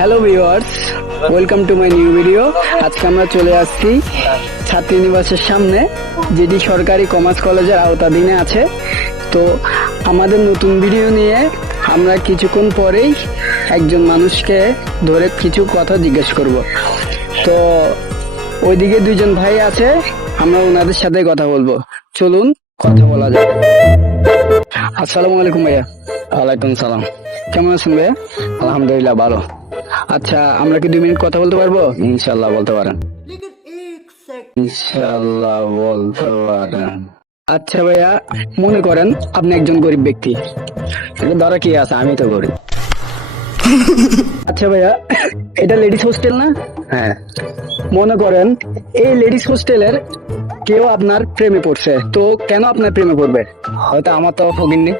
Hello viewers, welcome to my new video. আজকে আমরা চলে আসছি ছাত্রীনিবাসের সামনে, যেটি সরকারি কমার্স কলেজের আওতাধীনে আছে। তো আমাদের নতুন ভিডিও নিয়ে আমরা কিছুক্ষণ পরেই একজন মানুষকে ধরে কিছু কথা জিজ্ঞেস করব। তো ওইদিকে দুইজন ভাই আছে, আমরা ওনাদের সাথে কথা বলবো। চলুন কথা বলা যাক। আসসালামু আলাইকুম ভাইয়া। ওয়ালাইকুম সালাম। কেমন আছেন ভাইয়া? আলহামদুলিল্লাহ ভালো। আচ্ছা, আমরা কি 2 মিনিট কথা বলতে পারবো? ইনশাল্লাহ বলতে পারেন। ইনশাল্লাহ বলতে পারেন। আচ্ছা ভাইয়া, মনে করেন আপনি একজন গরিব ব্যক্তি। এটা ধরা কি আছে, আমি তো করি। আচ্ছা ভাইয়া, এটা লেডিস হোস্টেল না? হ্যাঁ। মনে করেন এই লেডিস হোস্টেলের কেউ আপনার প্রেমে পড়ছে, তো কেন আপনার প্রেমে পড়বে? হয়তো আমার তো ফকিরনি।